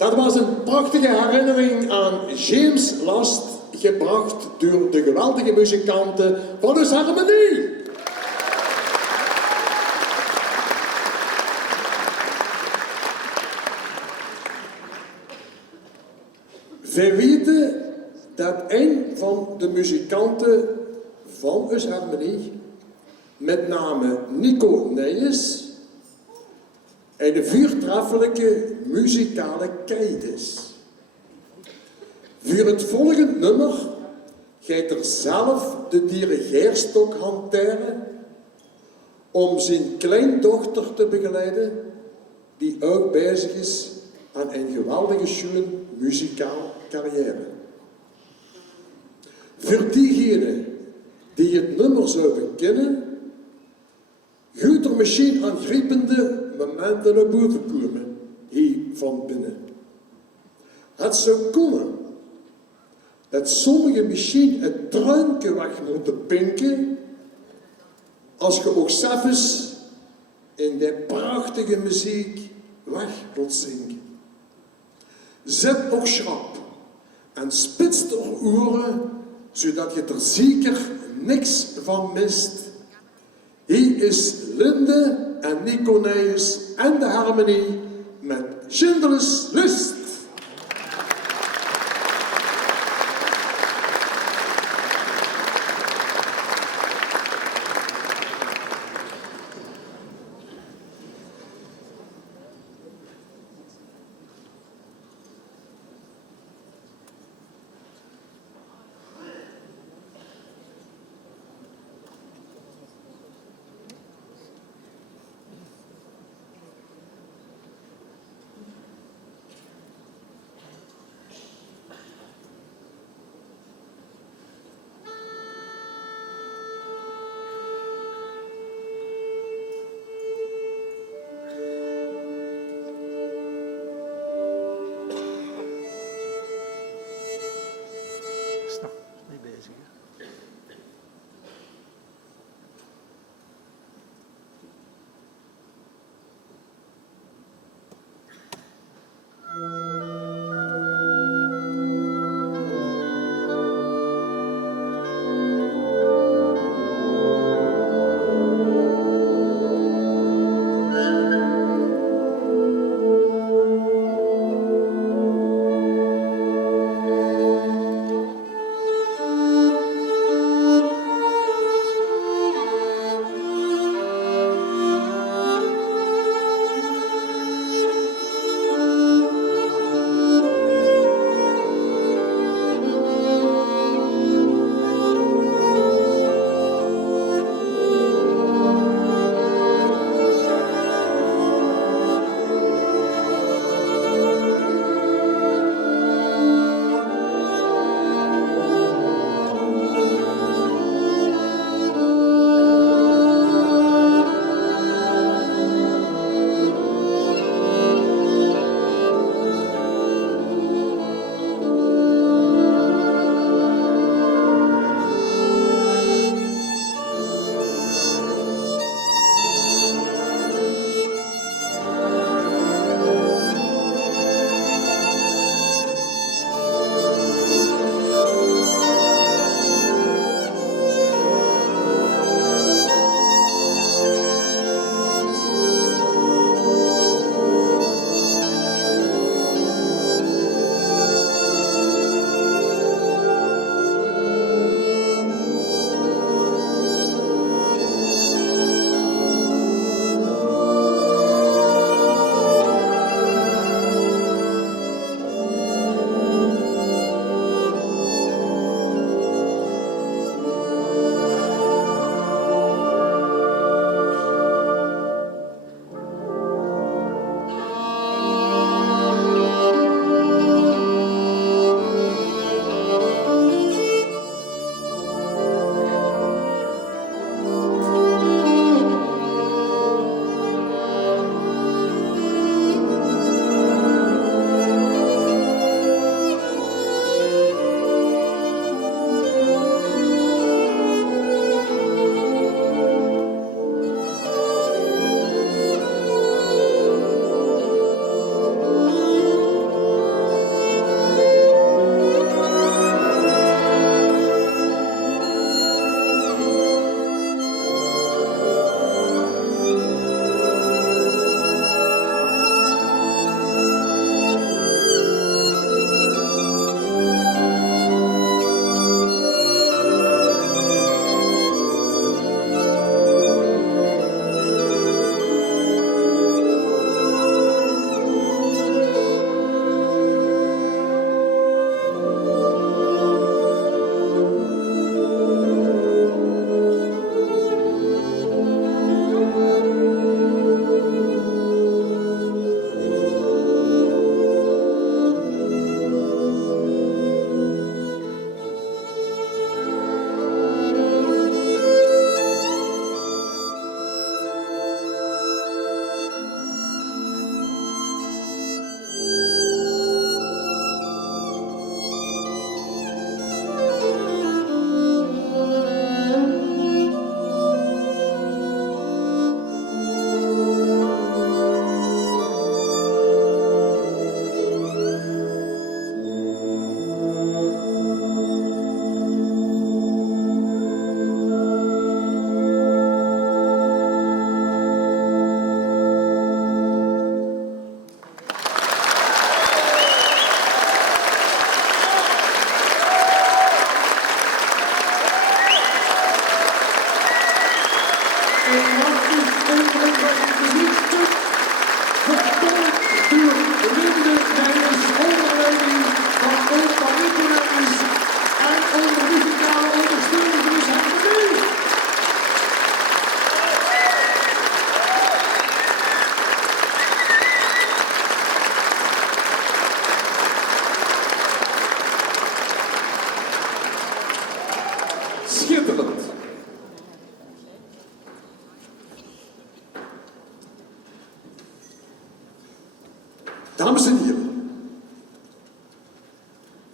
Dat was een prachtige herinnering aan James Last, gebracht door de geweldige muzikanten van de Harmonie. Wij weten dat een van de muzikanten van de Harmonie, met name Nico Nijs, een voortreffelijke muzikale kei is. Voor het volgende nummer gaat er zelf de dirigeerstok hanteren om zijn kleindochter te begeleiden, die ook bezig is aan een geweldige schoon muzikaal carrière. Voor diegenen die het nummer zouden kennen, gaat er misschien aangrijpende momenten naar boven komen, hier van binnen. Het zou kunnen dat sommigen misschien het drankje weg moeten pinken, als je ook zelfs in die prachtige muziek weg wilt zinken. Zet ook schrap en spits de oren, zodat je er zeker niks van mist. Hier is Linde en Nico Nijs en de Harmonie met Schindler's List.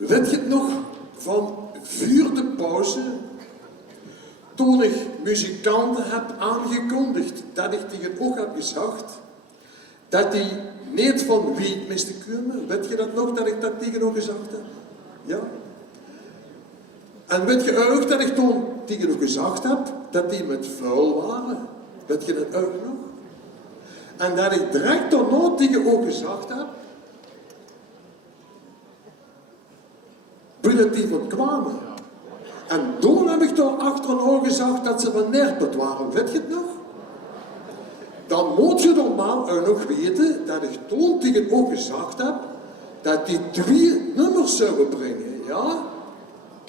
Weet je het nog van voor de pauze, toen ik muzikanten heb aangekondigd, dat ik tegen ook heb gezegd, dat die niet van wiet moesten komen? Weet je dat nog, dat ik dat tegen ook gezegd heb? Ja? En weet je ook dat ik toen tegen ook gezegd heb, dat die met vuil waren? Weet je dat ook nog? En dat ik direct daarna tegen ook gezegd heb, dat die van kwamen. En toen heb ik daar achteraan gezegd dat ze van Nerpet waren. Weet je het nog? Dan moet je normaal ook nog weten dat ik toen tegen ook gezegd heb dat die 2 nummers zouden brengen. Ja?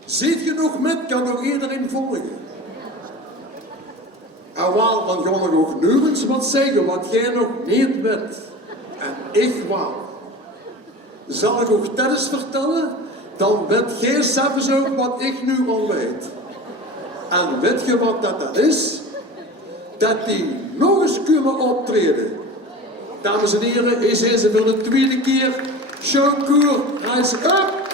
Zit je nog met? Kan nog iedereen volgen? En wel, dan gaan we nog nu eens wat zeggen wat jij nog niet weet. En ik wel. Zal ik ook dat eens vertellen? Dan weet jij zelfs ook wat ik nu al weet. En weet je wat dat is? Dat die nog eens kunnen optreden. Dames en heren, hier zijn ze voor de 2e keer. Showcour, rise up!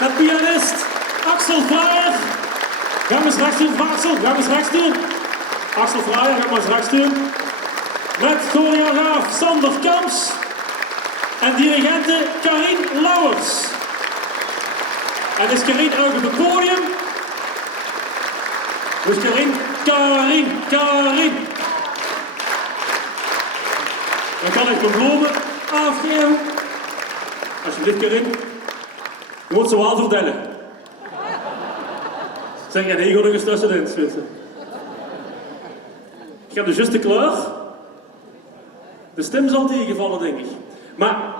met pianist Axel Fraaier. Ga maar eens rechts doen, Axel. Ga maar eens rechts doen. Axel Fraaier, ga maar eens rechts doen. Met choreograaf Sander Kamps. En dirigente Karin Lauwers. En is Karin uit op het podium? Dus Karin. Dan kan ik mijn bloemen afgeven. Alsjeblieft, Karin. Je moet ze wel vertellen. Zeg, jij nee, nog eens tussenin. Ik heb de juiste kleur. De stem zal tegenvallen, denk ik. Maar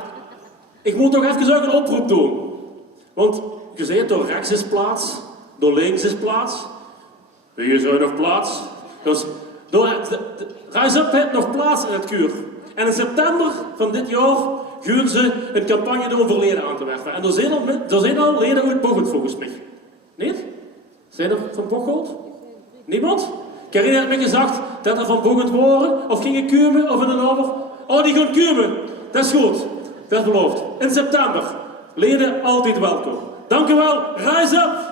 ik moet toch even ook een oproep doen. Want je zei het, door rechts is plaats, door links is plaats. Wie is er nog plaats? Dus Rise Up heeft nog plaats in het kuur. En in september van dit jaar gaan ze een campagne doen voor leden aan te werven. En er zijn al leden uit Boggeter volgens mij. Niet? Zijn er van Boggeter? Niemand? Karin heeft me gezegd dat er van Boggeter waren, of gingen kuren, of in een over. Oh, die gaan kuren. Dat is goed. Dat is beloofd. In september. Leden altijd welkom. Dank u wel. Rise Up!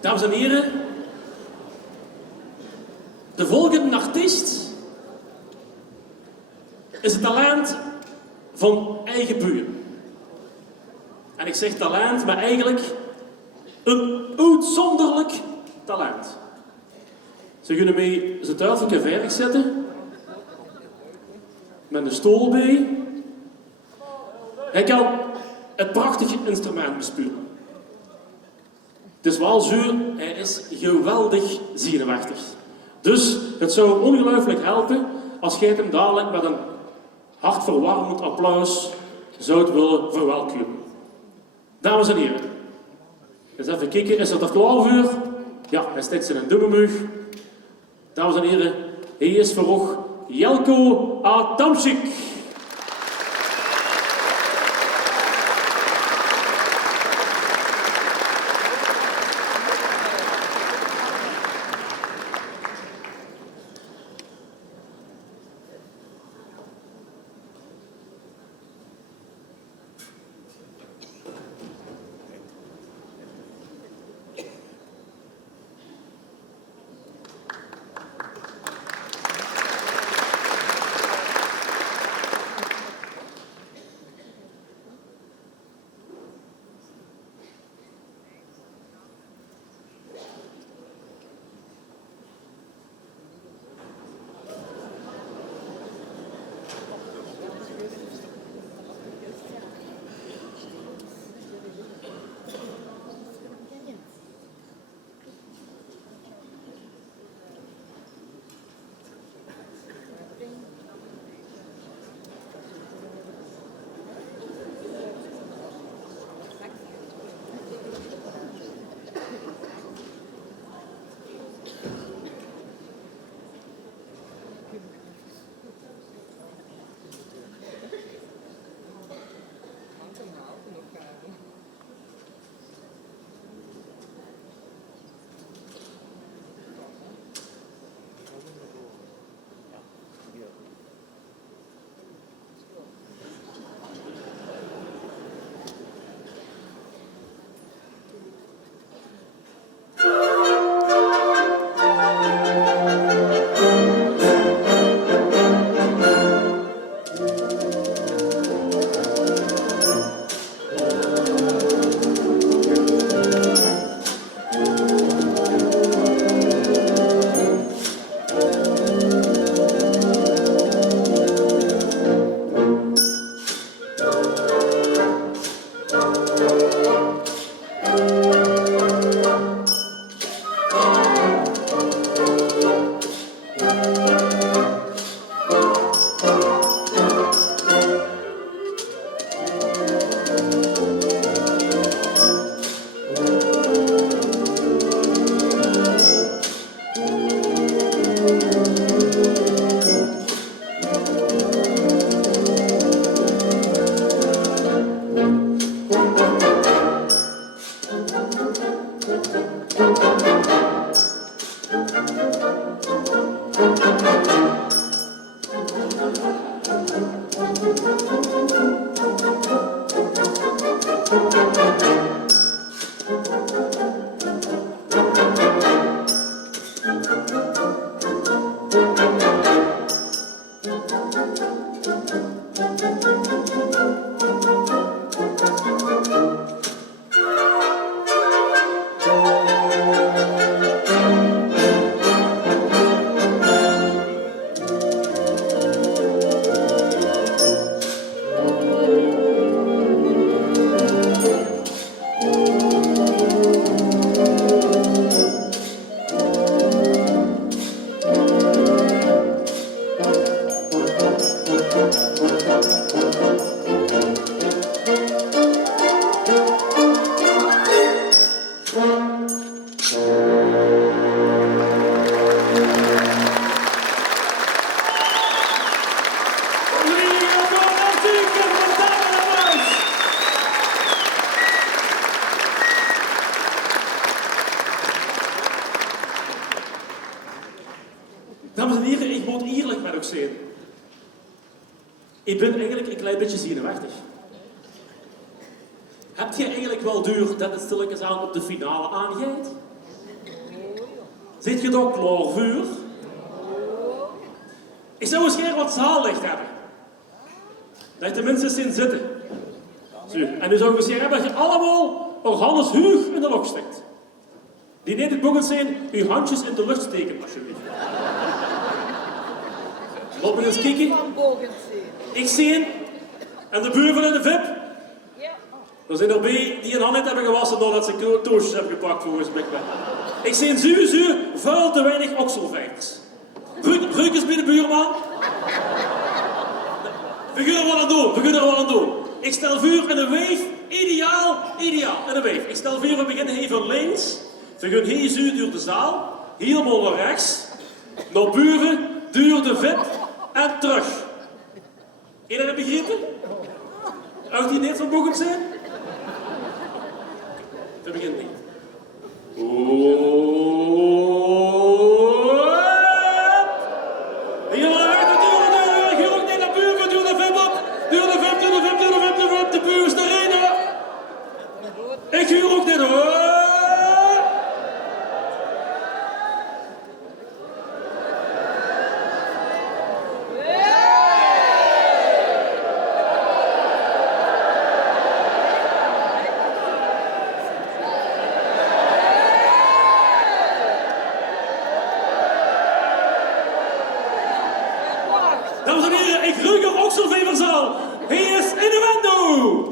Dames en heren, de volgende artiest is het talent van eigen buien. En ik zeg talent, maar eigenlijk een uitzonderlijk talent. Ze kunnen mee zijn tuifeltje verg zetten, met een stoel bij. Hij kan het prachtige instrument bespelen. Het is wel zo, hij is geweldig zenuwachtig. Dus het zou ongelooflijk helpen als jij hem dadelijk met een hartverwarmend applaus zou willen verwelkomen. Dames en heren, eens even kijken, is dat er klaar voor? Ja, hij steekt zijn dubbelmug. Dames en heren, hij is voor Jelko Adamczyk. Dames en heren, ik moet eerlijk met u zijn. Ik ben eigenlijk een klein beetje zenuwachtig. Hebt je eigenlijk wel duur dat het stilletjes aan op de finale aangaat? Zit je toch klaar voor? Ik zou eens graag wat zaallicht hebben. Dat de mensen zien zitten. Zo. En nu zou ik eens graag hebben dat je allemaal Johannes Huug in de lok steekt. Die net het boeken zijn, uw handjes in de lucht steken, alsjeblieft. Lopen eens kijken. Ik zie een. En de buurman in de VIP. Er zijn erbij die een hand niet hebben gewassen doordat ze toosjes hebben gepakt volgens mij. Ik zie een zuur, vuil te weinig okselvijvers. Ruik eens bij de buurman. We kunnen er wel aan doen. Ik stel vuur in een weef. Ideaal. In een weef. Ik stel vuur, we beginnen even links. We gaan heel zuur door de zaal. Helemaal naar rechts. Naar buren, door de VIP en terug. Iedereen begrepen? Uit die net van Boegend zijn? We beginnen niet. Helemaal weg, natuurlijk. Je ook niet naar buren, duur de VIP op. Duur de VIP. De buur is erin, hoor. Ik huur ook niet, hoor. Dames en heren, ik ruik een okselveverzaal. Hij is in de window.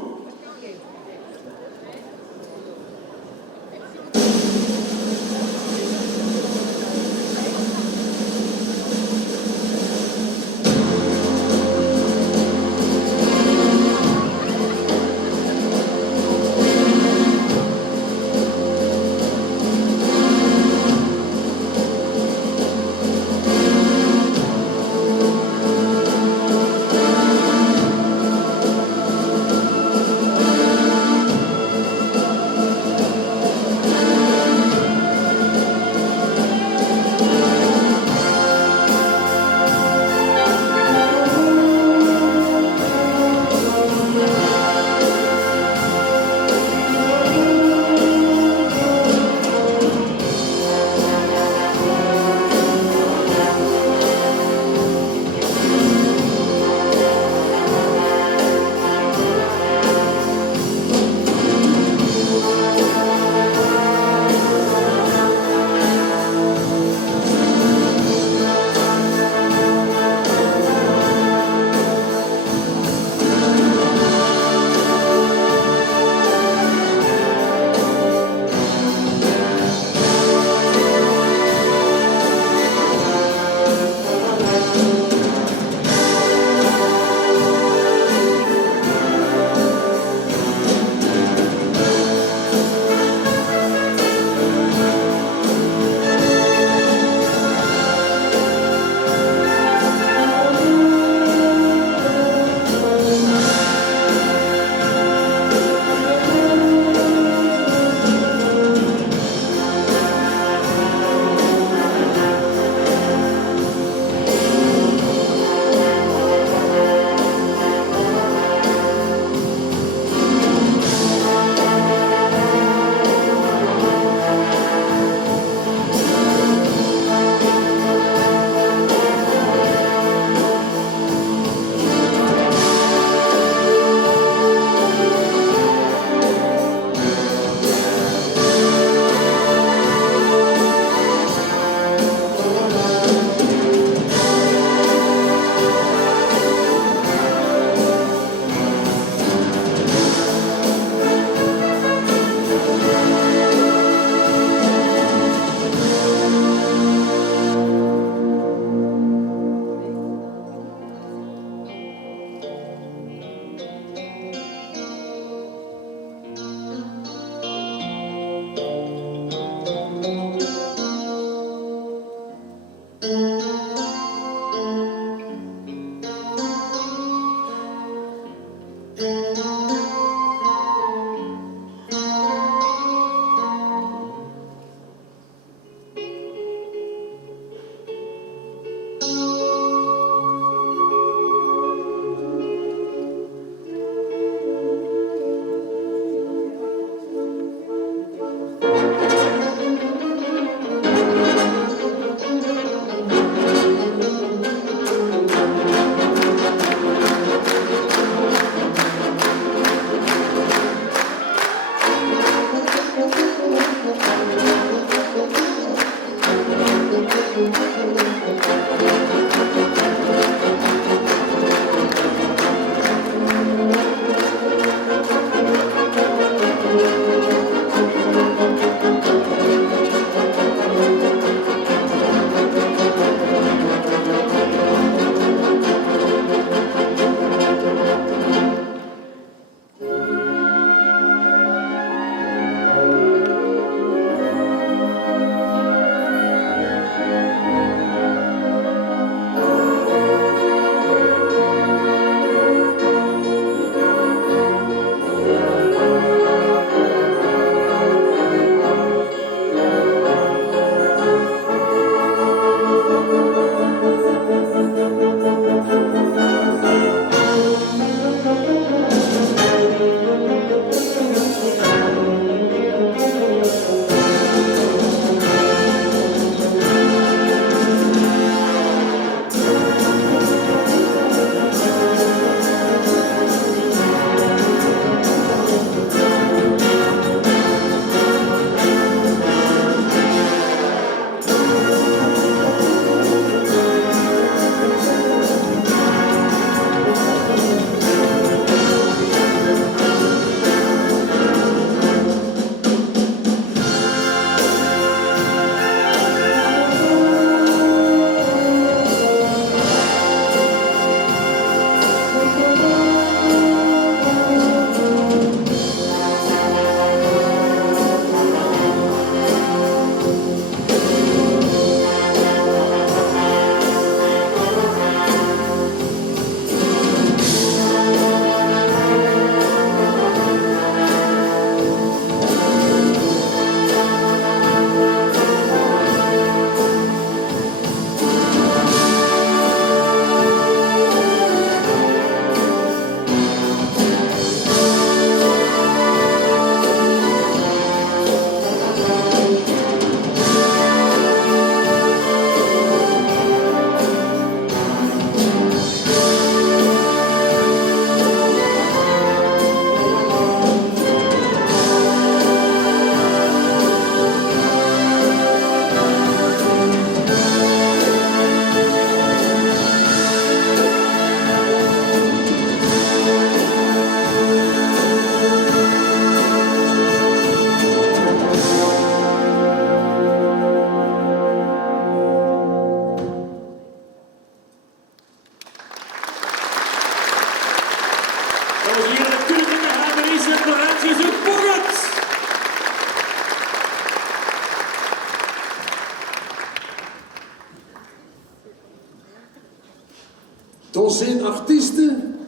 Er zijn artiesten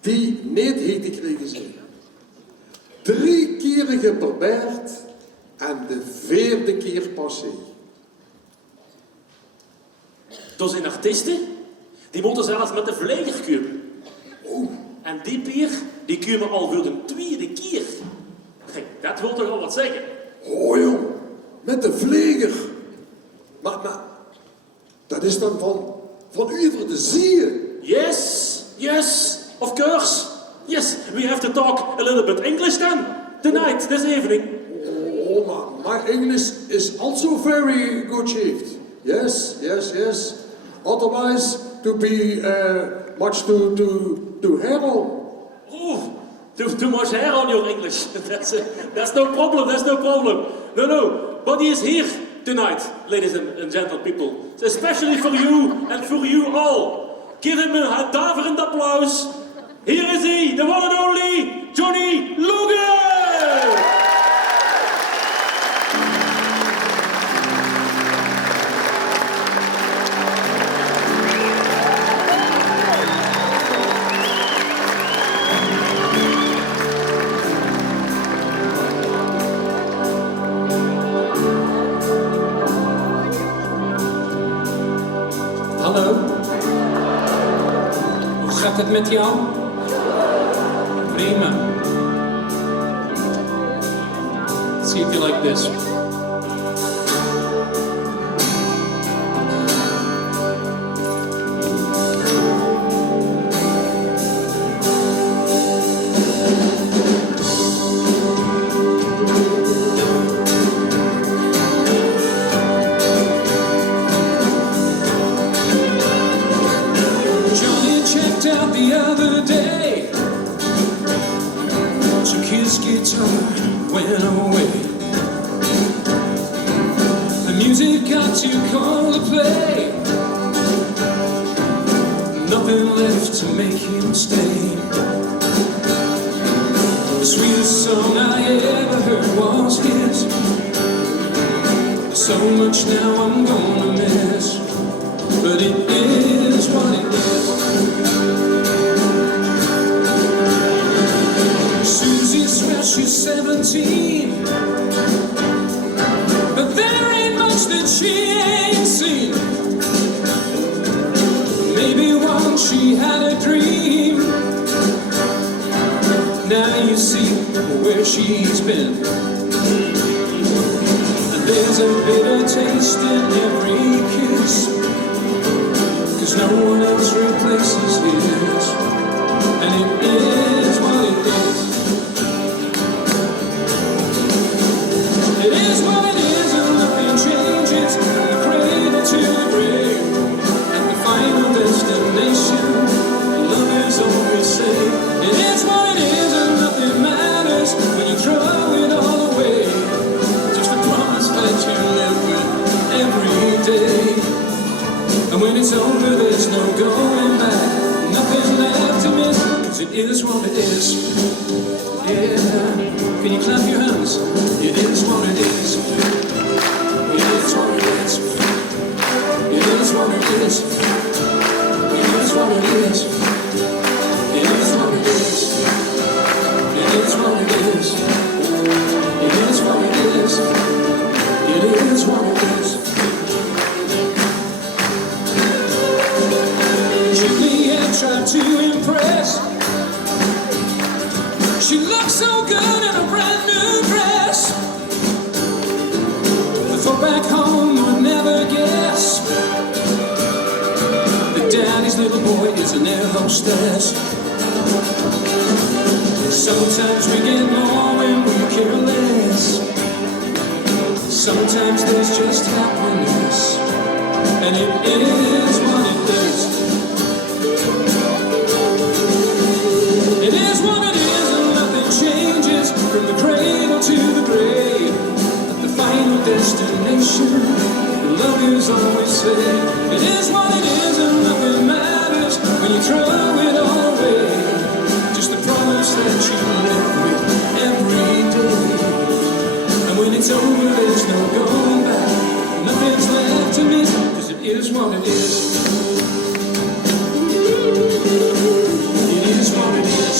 die niet heten gekregen zijn. 3 keer geprobeerd en de 4e keer passé. Er zijn artiesten die moeten zelfs met de vlieger komen. En die pier, die komen al voor de 2e keer. Dat wil toch al wat zeggen? Oh jong, met de vlieger. Maar dat is dan van u voor de zieën. Yes, of course. Yes, we have to talk a little bit English then. Tonight, this evening. Oh, my English is also very good shaped. Yes. Otherwise, to be much to hair on. Oh, too much hair on your English. That's no problem. No. But he is here tonight, ladies and gentle people. Especially for you and for you all. Give him a daverend applaus. Here is he, the one and only Johnny Logan! Hallo. Hoe gaat het met jou? Prima. Let's see if you like this. Out the other day, took his guitar, went away. The music got too cold to play, nothing left to make him stay. The sweetest song I ever heard So much now I'm gonna miss, but it is what it is. Susie's fresh, she's 17, but there ain't much that she ain't seen. Maybe once she had a dream. Now you see where she's been. And there's a bitter taste in every kiss, 'cause no one else replaces his. And it is what it is. It is what it is, and nothing changes from the cradle to the grave. At the final destination, lovers always say, it is what it is, and nothing matters when you throw it all away. Just a promise that you live with every day. And when it's over, there's no going back. Nothing left to miss, 'cause it is what it is. Yeah. Can you clap your hands? It is what it is. It is what it is. It is what it is. It is what it is. It is what it is. It is what it is. It is what it is. It is what it is. Juliet tried to impress. She looks so good in a brand new dress. The folk back home would never guess that Daddy's little boy is an air hostess. Sometimes we get more when we care less. Sometimes there's just happiness, and it is what it is. It is what it is, and nothing changes from the cradle to the grave. At the final destination, lovers always say, it is what it is, and nothing matters when you throw it all away. Just the promise that you live with every day. And when it's over, there's no going back. Nothing's left to miss, 'cause it is what it is. It is what it is.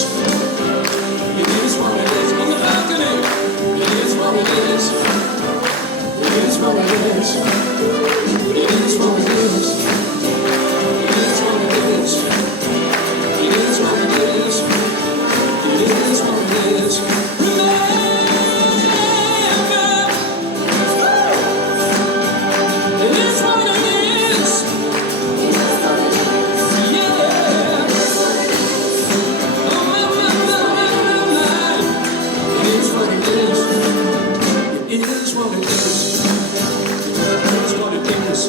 It is what it is. On the balcony. It is what it is. It is what it is. It is what it is. It is what it is. It is what it is. It is what it is. Remember, it is what it is. Yeah. Oh my, my, my, my, my. It is what it is. It is what it is. It's what it is.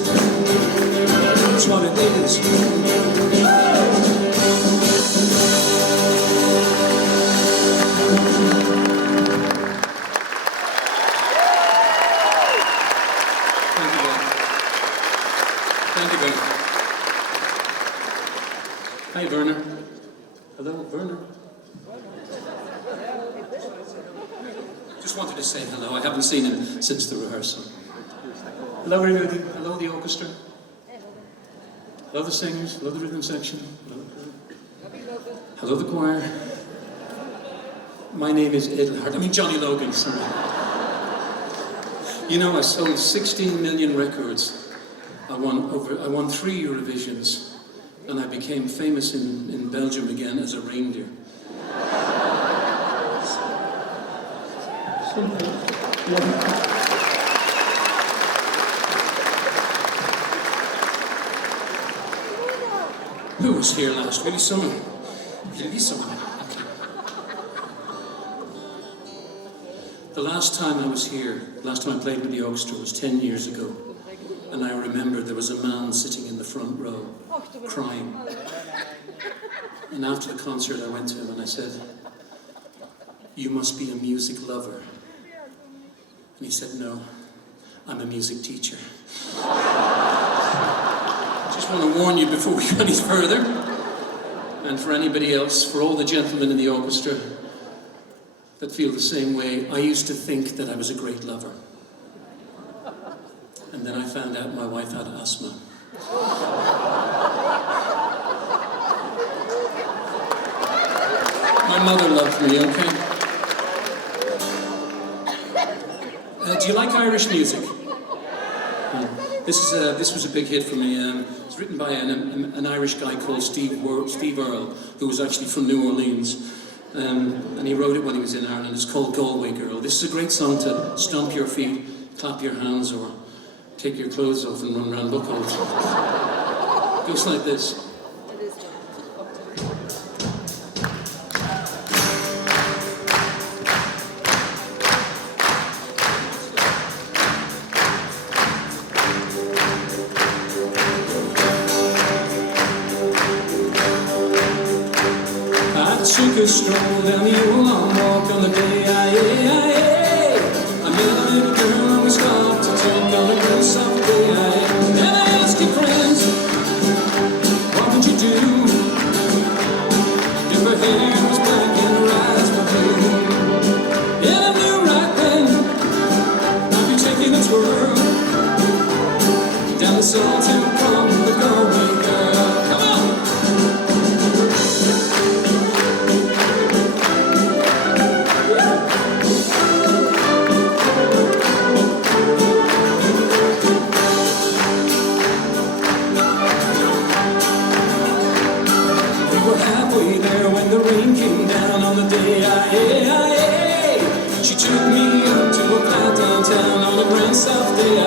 It's what it is. Thank you, Ben. Hi, Werner. Hello, Werner. Just wanted to say hello. I haven't seen him since the rehearsal. Hello, everybody. Hello, the orchestra. Hello, the singers. Hello, the rhythm section. Hello, the choir. My name is Johnny Logan, sorry. You know, I sold 16 million records. I won 3 Eurovisions, and I became famous in Belgium again as a reindeer. Who was here last? Willy Summer. Willy Summer. The last time I was here, last time I played with the orchestra was 10 years ago. And I remember there was a man sitting in the front row, crying. And after the concert I went to him and I said, "You must be a music lover." And he said, "No, I'm a music teacher." Just want to warn you before we go any further, and for anybody else, for all the gentlemen in the orchestra that feel the same way, I used to think that I was a great lover. and then I found out my wife had asthma. My mother loved me, okay? Do you like Irish music? This was a big hit for me. It was written by an Irish guy called Steve Earle, who was actually from New Orleans. And he wrote it when he was in Ireland. It's called Galway Girl. This is a great song to stomp your feet, clap your hands, or take your clothes off and run around buckled. It goes like this. Took a stroll down the old long walk on the day I met a little girl and we stopped to talk on a real soft day And I asked your friends, what would you do if her hair was black and her eyes were blue? And I knew right then I'd be taking a twirl down the salted prom with the Galway girl. Come on! The rain came down on the day She took me up to a flat downtown on a grand south day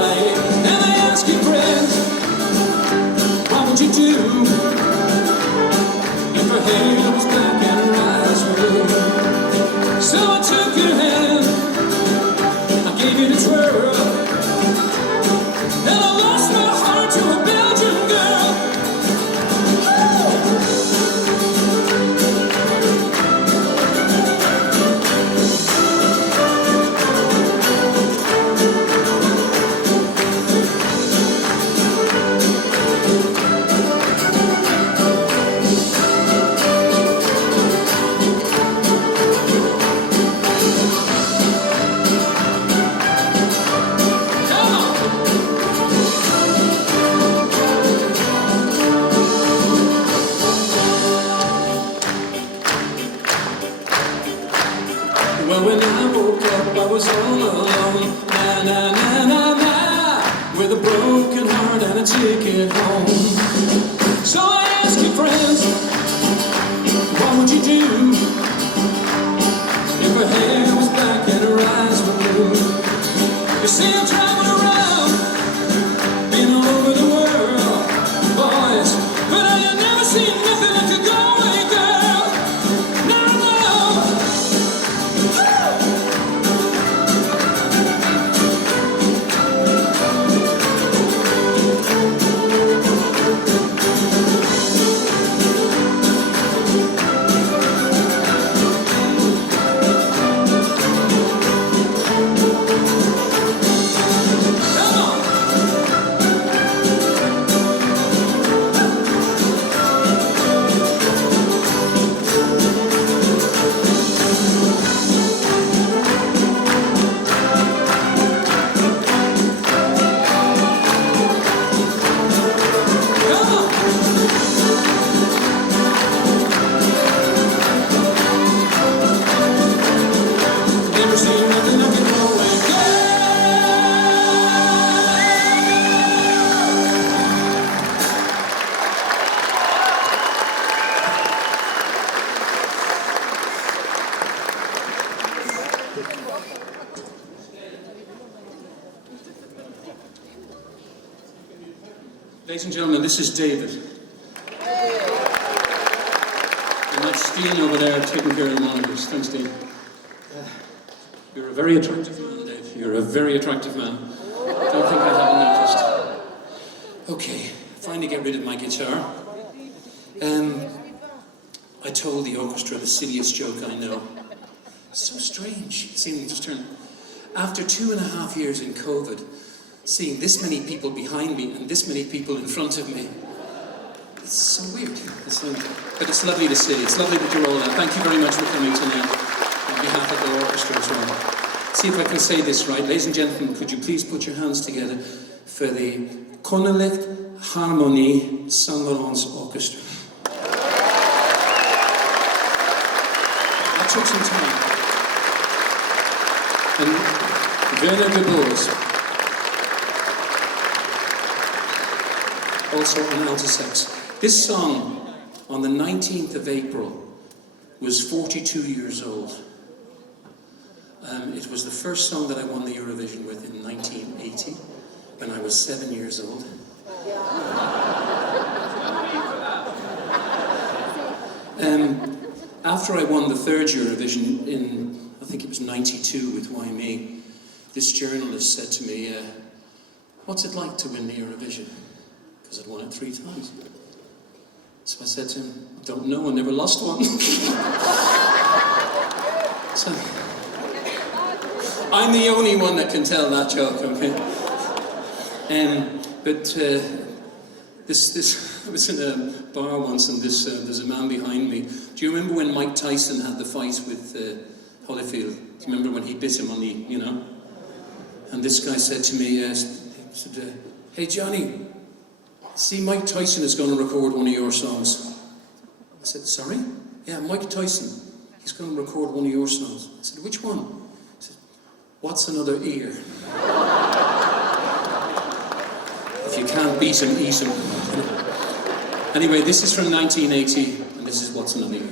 And I asked you, friends, what would you do if her hair was black and her eyes were blue? So I took your hand, I gave it a twirl, and I lost my heart to a Belgian girl. Well, when I woke up, I was all alone, with a broken heart and a ticket home. So I asked you, friends, what would you do if her hair was black and her eyes were blue? You see, I'm traveling around, been all over the world, boys, but I ain't never seen nothing like a Galway girl. No, no. Ladies and gentlemen, this is David. And that's Steen over there taking care of the monitors. Thanks, Steen. You're a very attractive man, Dave. You're a very attractive man. Don't think I haven't noticed. Okay, finally get rid of my guitar. I told the orchestra the silliest joke I know. It's so strange, seeing me just turn. After 2.5 years in COVID, seeing this many people behind me and this many people in front of me, it's so weird. But it's lovely to see. It's lovely that you're all there. Thank you very much for coming tonight on behalf of the orchestra as well. See if I can say this right. Ladies and gentlemen, could you please put your hands together voor de Koninklijke Harmonie Sangerons Orchestra. That took some time. And Werner de Boers, also on alto sax. This song, on the 19th of April, was 42 years old. It was the first song that I won the Eurovision with in 1980, when I was 7 years old. After I won the third Eurovision in, I think it was 92 with Why Me, this journalist said to me, what's it like to win the Eurovision? Because I'd won it 3 times. So I said to him, I don't know, I never lost one. So, I'm the only one that can tell that joke, okay? I was in a bar once, and there's a man behind me. Do you remember when Mike Tyson had the fight with Holyfield? Do you remember when he bit him on the, you know? And this guy said to me, he said, hey Johnny, see Mike Tyson is going to record one of your songs. I said, sorry? Yeah, Mike Tyson, he's going to record one of your songs. I said, which one? He said, What's Another Ear? If you can't beat him, eat him. Anyway, this is from 1980, and this is What's Another Ear.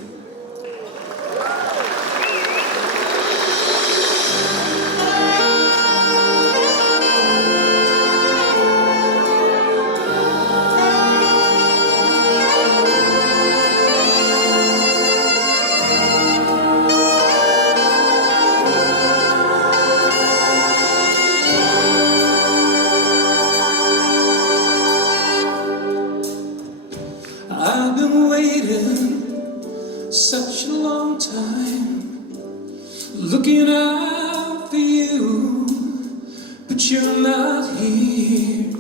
I've been waiting such a long time, looking out for you, but you're not here.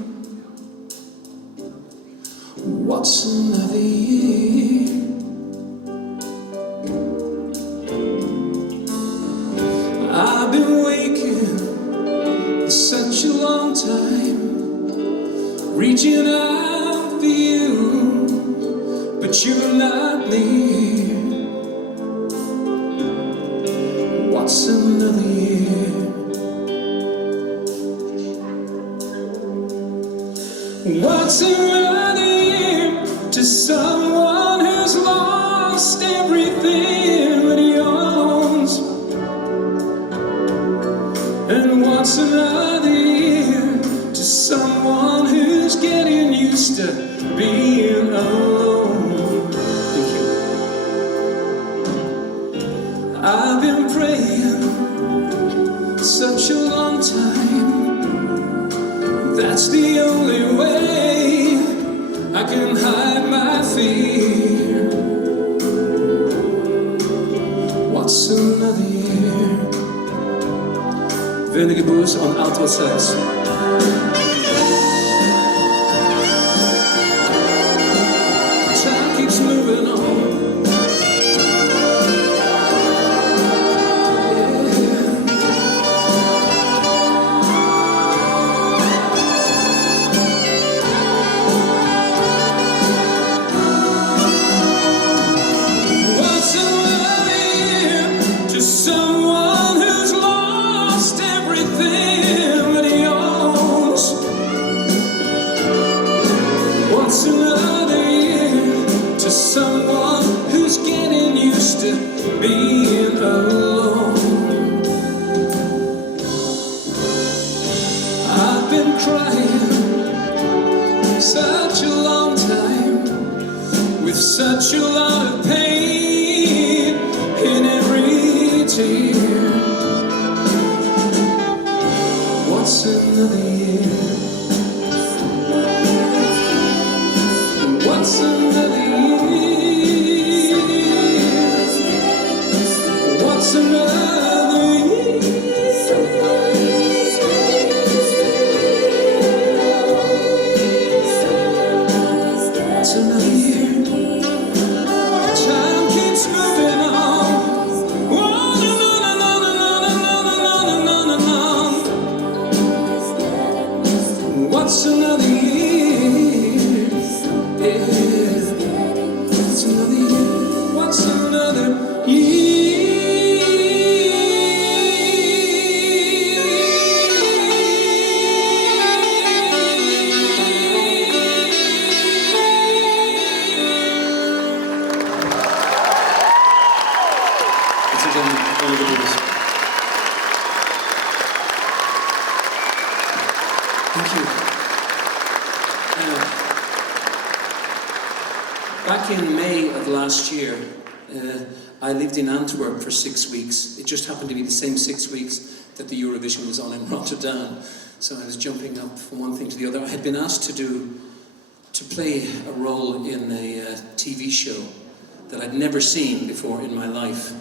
What's another year? I've been waking such a long time, reaching out for you, but you're not near. What's another year? What's another year to someone who's lost everything that he owns? And what's another year to someone who's getting used to being alone? Thank you. I've been praying such a long time. That's the only way I can hide my fear. What's another year? Werner de Boers on alto sax. Time keeps moving on. What's another year to someone who's lost everything that he owns? What's another year to someone who's getting used to being alone? I've been crying such a long time, with such a lot of pain in every tear. What's another year? What's another year? What's another year? What's another year? Time keeps moving on. On and on and on and on and on and on and on and on. Thank you. Back in May of last year, I lived in Antwerp for 6 weeks. It just happened to be the same 6 weeks that the Eurovision was on in Rotterdam. So I was jumping up from one thing to the other. I had been asked to play a role in a TV show that I'd never seen before in my life.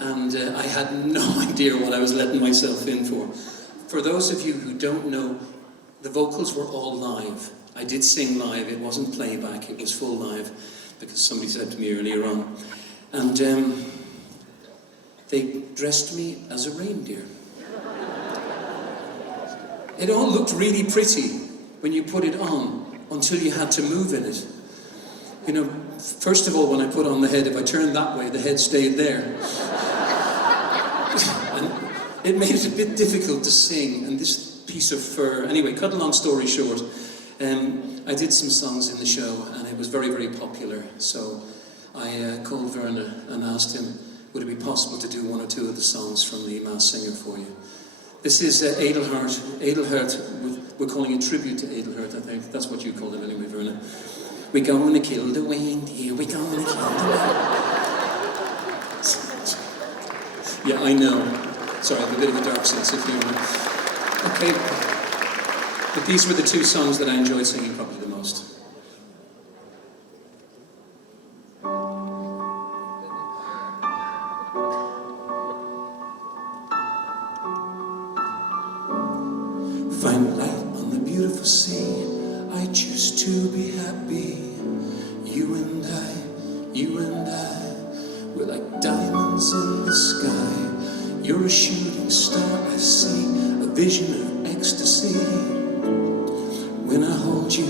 And I had no idea what I was letting myself in for. For those of you who don't know, the vocals were all live. I did sing live, it wasn't playback, it was full live, because somebody said to me earlier on. And they dressed me as a reindeer. It all looked really pretty when you put it on, until you had to move in it. You know, first of all, when I put on the head, if I turned that way, the head stayed there. And it made it a bit difficult to sing, and this piece of fur. Anyway, cut a long story short, I did some songs in the show, and it was very, very popular. So I called Werner and asked him, would it be possible to do one or two of the songs from The Masked Singer for you? This is Adelhart. Adelhart, we're calling a tribute to Adelhart, I think. That's what you called it anyway, Werner. We're gonna kill the reindeer, we're gonna kill the reindeer. Yeah, I know. Sorry, I have a bit of a dark sense of humour. Okay. But these were the two songs that I enjoyed singing probably the most. Find light on the beautiful sea. I choose to be happy. You and I, we're like diamonds in the sky. You're a shooting star, I see, a vision of ecstasy. When I hold you,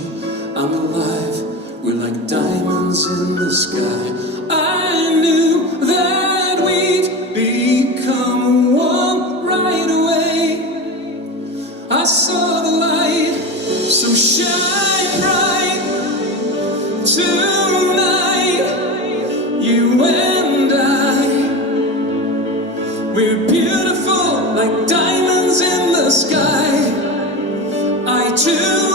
I'm alive. We're like diamonds in the sky. I knew that we'd become one right away. I saw the light, so shine bright tonight. You and I, we're beautiful like diamonds in the sky. I too,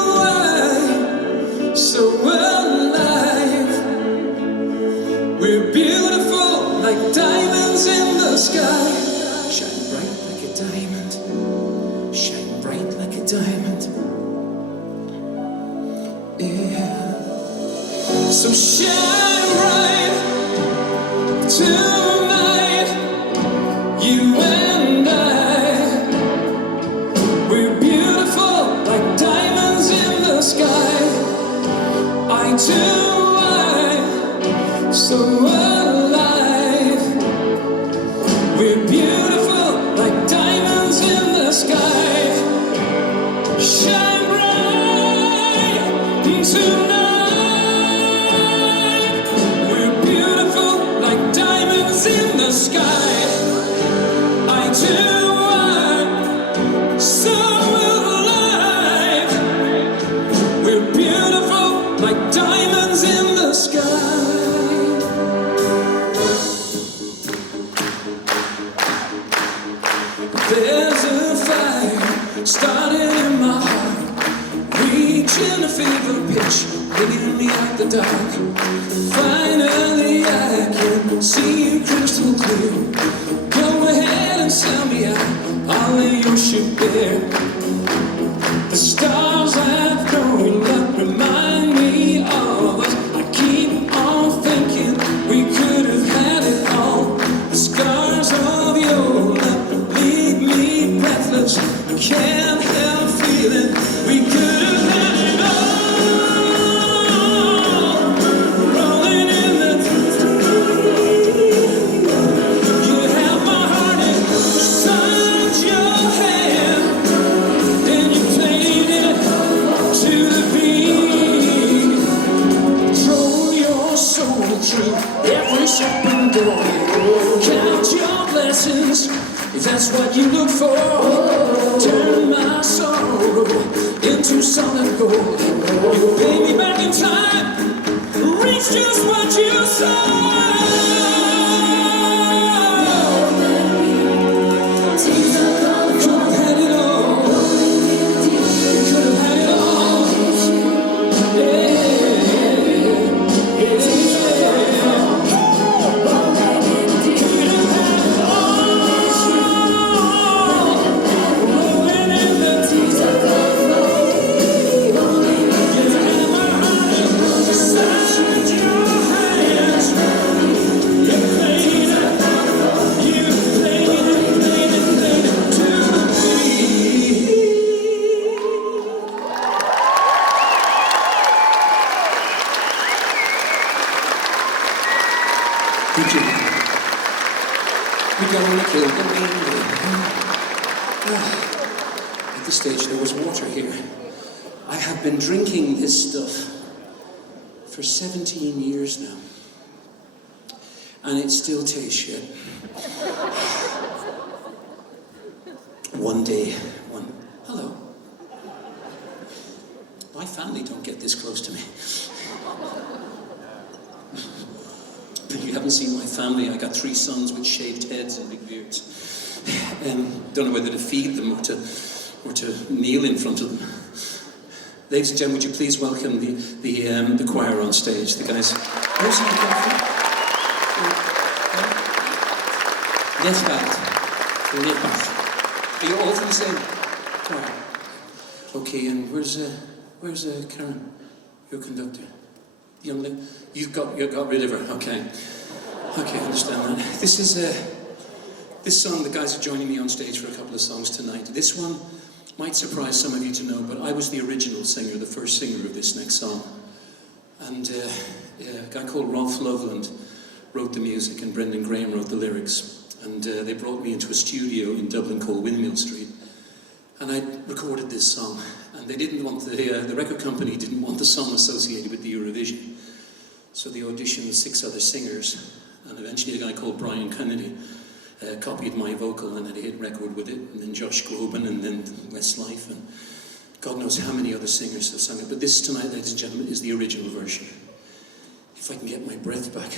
so alive. We're beautiful like diamonds in the sky. Shine bright like a diamond. Shine bright like a diamond. Yeah. So shine bright tonight. You and I, we're beautiful like diamonds in the sky. I too, so alive. We're beautiful like diamonds in the sky. Shine bright tonight. We're beautiful like diamonds in the sky. I too, so alive. We're beautiful like diamonds in the sky. There's a fire starting in my heart, reaching a fever pitch, leading me out the dark. Finally I can see you crystal clear. Go ahead and sell me out, I'll lay your ship bare. The stars have grown up remind me of us. I keep on thinking we could have had it all. The scars of your love leave me breathless. I can't help feeling we could have had it all. Rolling in the you have my heart inside your hand, and you played it to the beat. Control your soul true, every step and door. Count your blessings, if that's what you look for. Turn my sorrow into solid gold. You pay me back in time, reach just what you saw. Could have had it all. at the stage there was water here. I have been drinking this stuff for 17 years now. And it still tastes shit. Hello. My family don't get this close to me. You haven't seen my family. I got 3 sons with shaved heads and big beards. Don't know whether to feed them or to kneel in front of them. Ladies and gentlemen, would you please welcome the choir on stage, the guys. Where's the Yes, Are you all from the same choir? Okay, and where's Karen, your conductor? Young lady? You got rid of her. Okay, I understand that. This song. The guys are joining me on stage for a couple of songs tonight. This one might surprise some of you to know, but I was the original singer, the first singer of this next song. And a guy called Rolf Loveland wrote the music, and Brendan Graham wrote the lyrics. And they brought me into a studio in Dublin called Windmill Street, and I recorded this song. And they didn't want the record company didn't want the song associated with the Eurovision, so they auditioned 6 other singers, and eventually a guy called Brian Kennedy copied my vocal and had a hit record with it, and then Josh Groban, and then Westlife, and God knows how many other singers have sung it. But this tonight, ladies and gentlemen, is the original version. If I can get my breath back.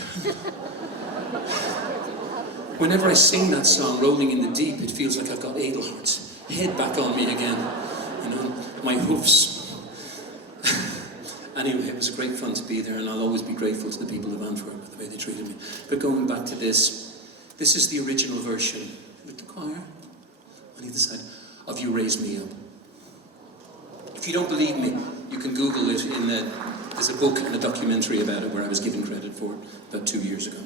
Whenever I sing that song, Rolling in the Deep, it feels like I've got Adelhart's head back on me again, my hoofs. Anyway, it was great fun to be there, and I'll always be grateful to the people of Antwerp for the way they treated me. But going back to this is the original version with the choir on either side of You Raise Me Up. If you don't believe me, you can Google it. There's a book and a documentary about it where I was given credit for it about 2 years ago.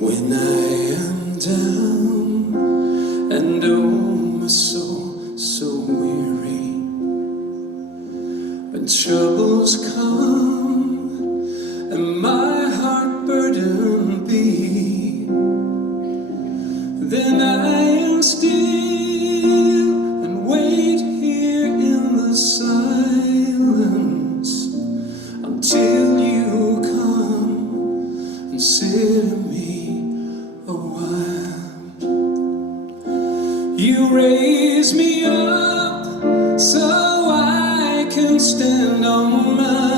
When I am down and oh my soul so weary, when troubles come and my heart burden be, then I am still and wait here in the silence until you come and sit with me a while. You raise me up so I can stand on my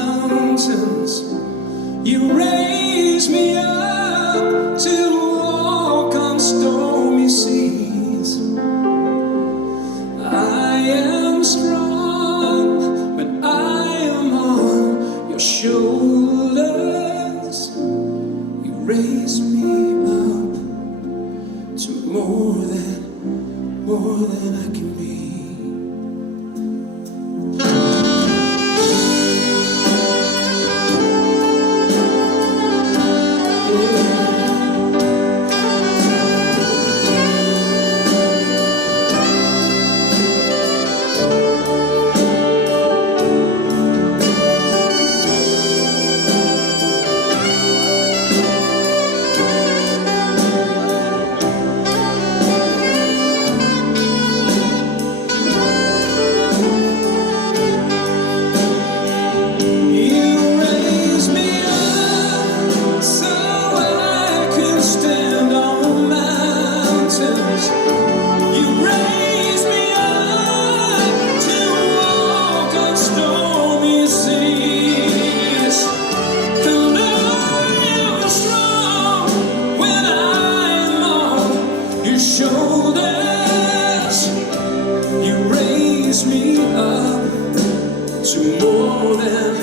to more than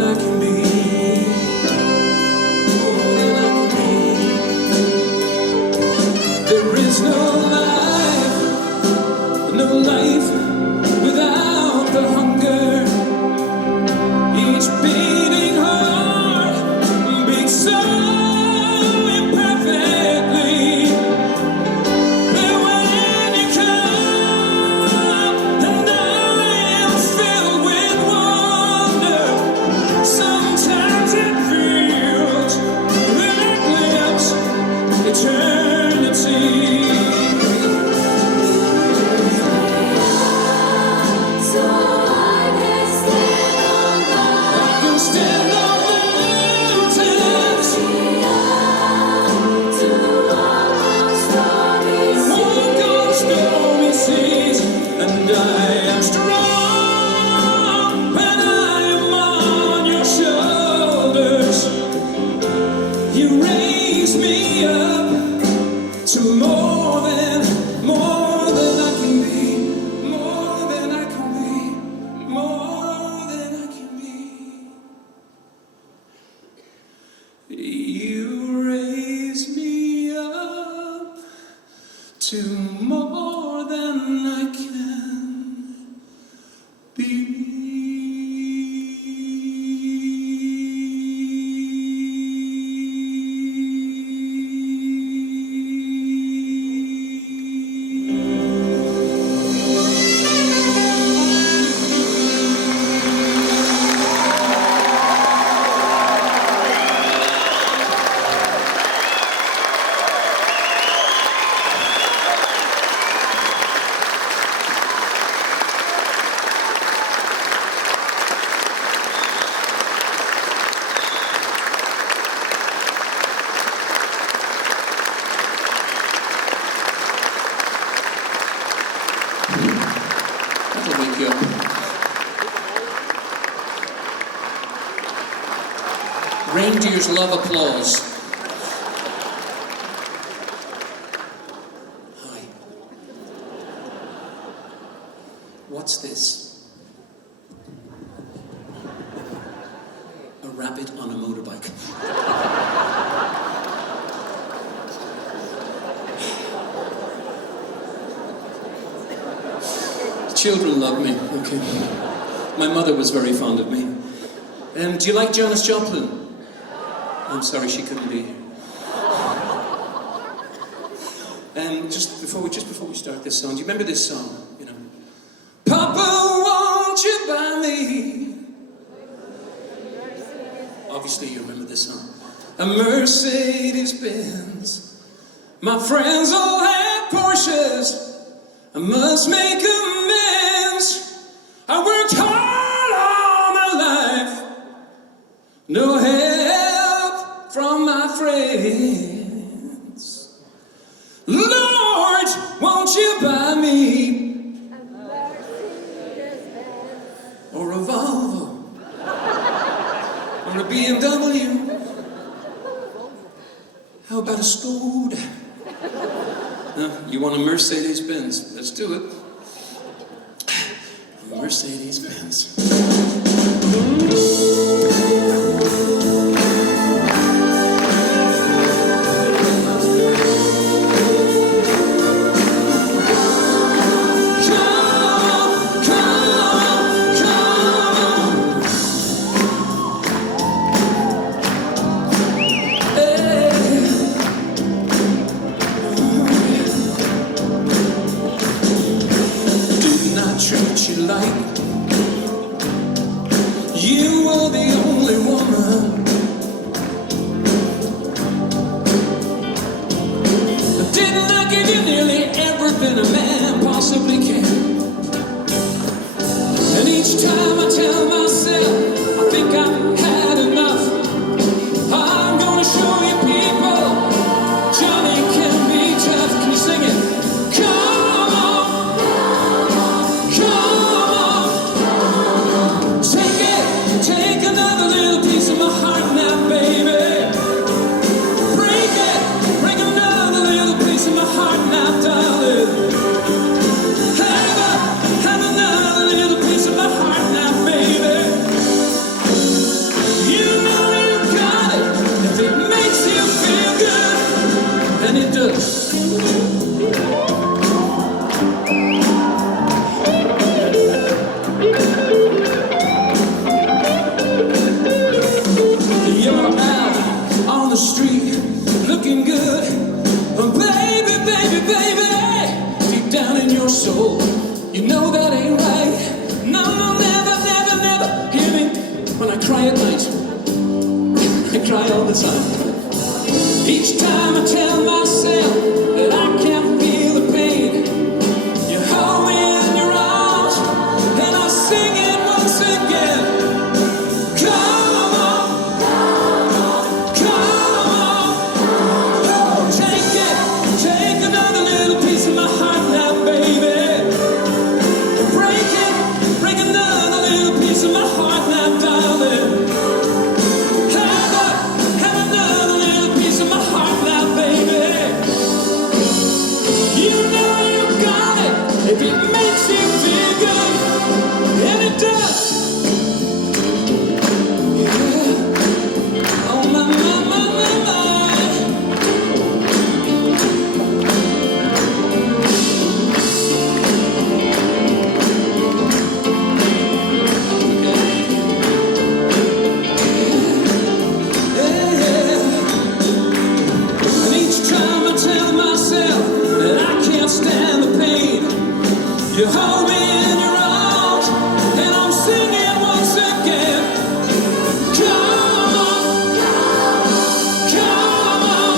I can be. More than I can be. There is no life without the hunger. Each beating heart beats so imperfectly. But when you come and I am filled with wonder, sometimes it feels that I glimpse eternity. Stand on the mountains, walk on stormy seas, and I am strong when I am on your shoulders. You raise me up to more than I can be, more than I can be, more than I can be. You raise me up to more than I can be. That'll wake you up. Reindeers love applause. Hi. What's this? A rabbit on a motorbike. Children love me, okay. My mother was very fond of me. Do you like Janis Joplin? I'm sorry she couldn't be here. Just before we start this song, do you remember this song? You know, Papa, won't you buy me? Obviously you remember this song. A Mercedes Benz. My friends all have Porsches. I must make amends. I worked hard all my life. No help from my friends. Lord, won't you buy me or a Volvo or a BMW? How about a Skoda? You want a Mercedes Benz? Let's do it. A Mercedes Benz. Treat you like you were the only woman. Didn't I give you nearly everything a man possibly can? And each time I tell myself I think I've had enough, I'm gonna show you people Johnny can be tough. Can you sing it? Come on, come on. time. Each time I tell myself that I can't feel the pain, you hold me in your arms and I sing it once again. Come on, come on, oh, take another little piece of my heart now, baby. Break another little piece of my heart now, darling. Have another little piece of my heart now, baby. You know you got it if it makes you feel good, and it does. Yeah. Oh my, my, my, my, my. And each time I tell myself that I can't stand the pain, you hold me in your arms and I'm singing once again. Come on, come on,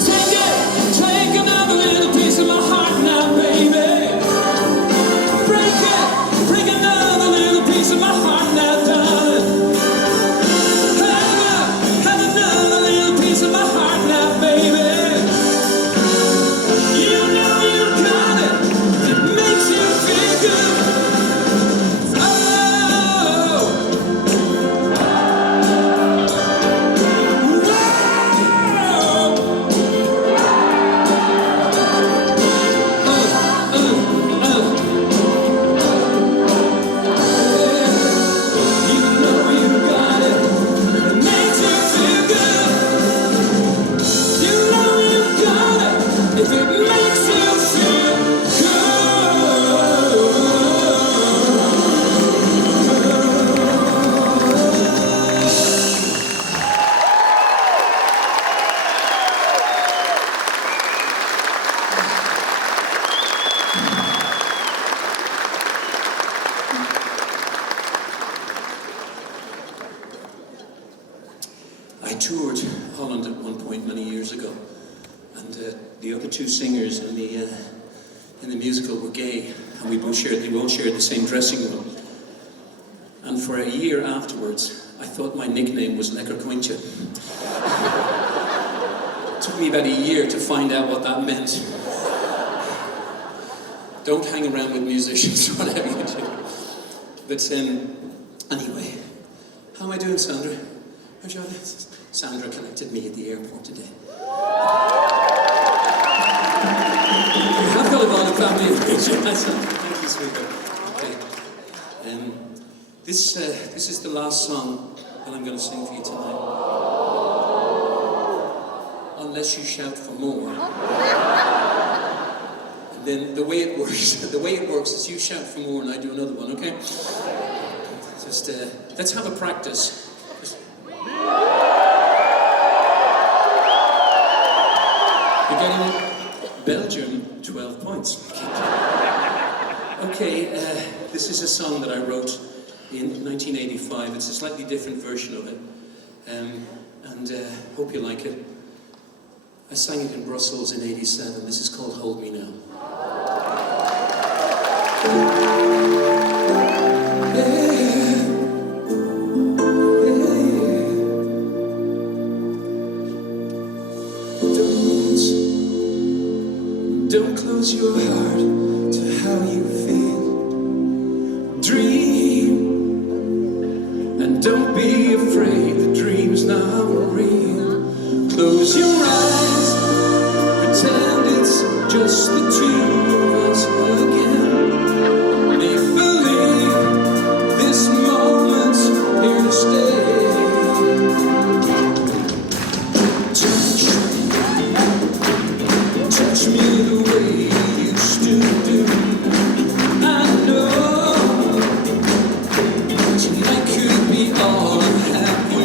take another little piece of my heart now, baby. Break another little piece of my heart now, darling. Have another little piece of my heart now, baby. You know you got it. It makes you feel good. Oh, you know you got it. It makes you feel good. You know you got it. If it makes you feel I toured Holland at one point many years ago, and the other two singers in the musical were gay, and they both shared the same dressing room. And for a year afterwards, I thought my nickname was Lekker Kontje. It took me about a year to find out what that meant. Don't hang around with musicians, whatever you do. But anyway, how am I doing, Sandra? How's your life? Sandra collected me at the airport today. We have got a lot of family information. Thank you, sweetheart. Okay. This is the last song that I'm going to sing for you tonight. Unless you shout for more. And then the way it works is you shout for more and I do another one, okay? Just let's have a practice. You're getting Belgium 12 points. Okay, this is a song that I wrote in 1985. It's a slightly different version of it, and hope you like it. I sang it in Brussels in '87. This is called Hold Me Now. Don't close your heart to how you feel. Dream, and don't be afraid. The dream's not real. Close your eyes, pretend it's just the two of us again. Make believe this moment's here to stay. Touch me the way you used to do. I know tonight could be all I'm happy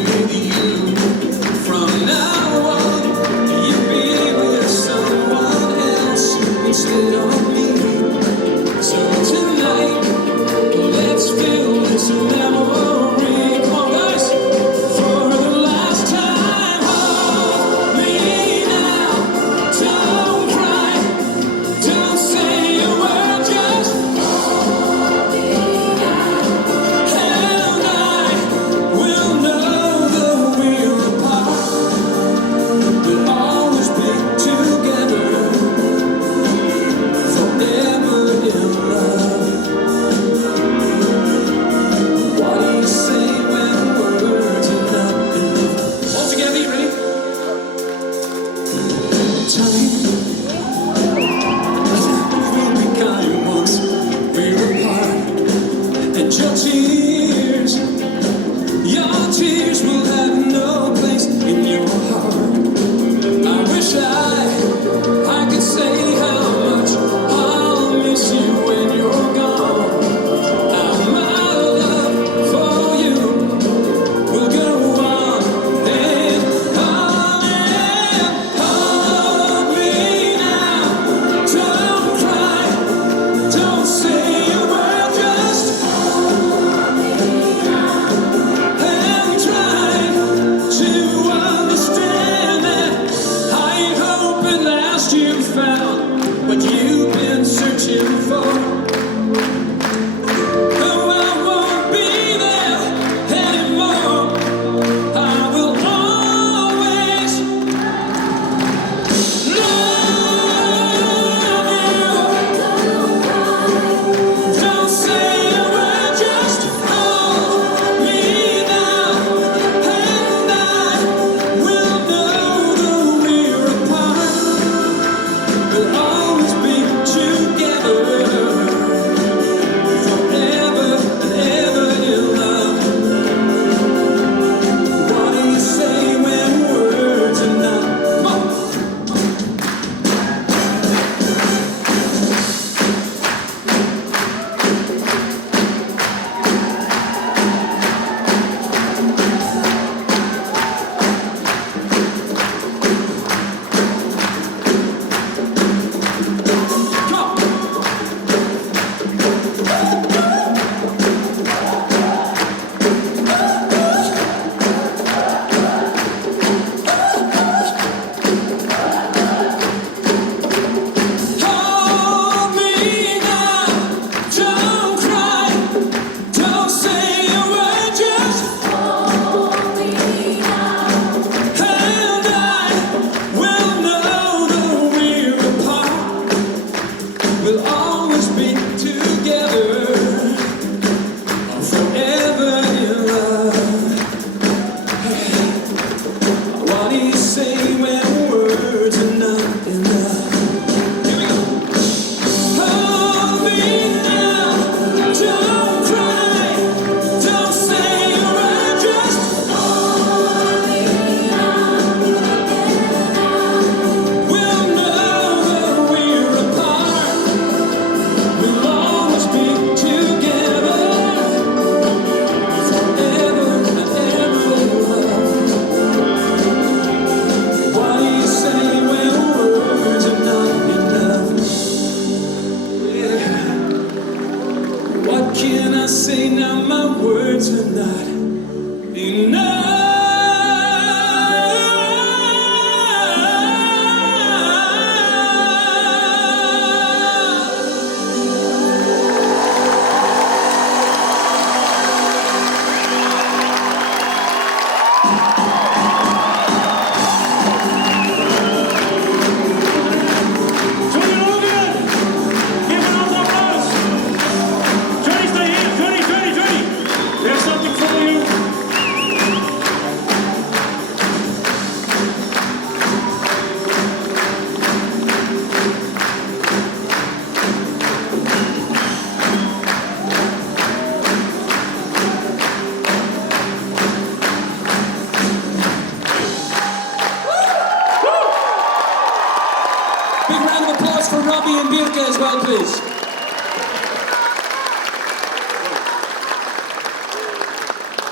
As well, please.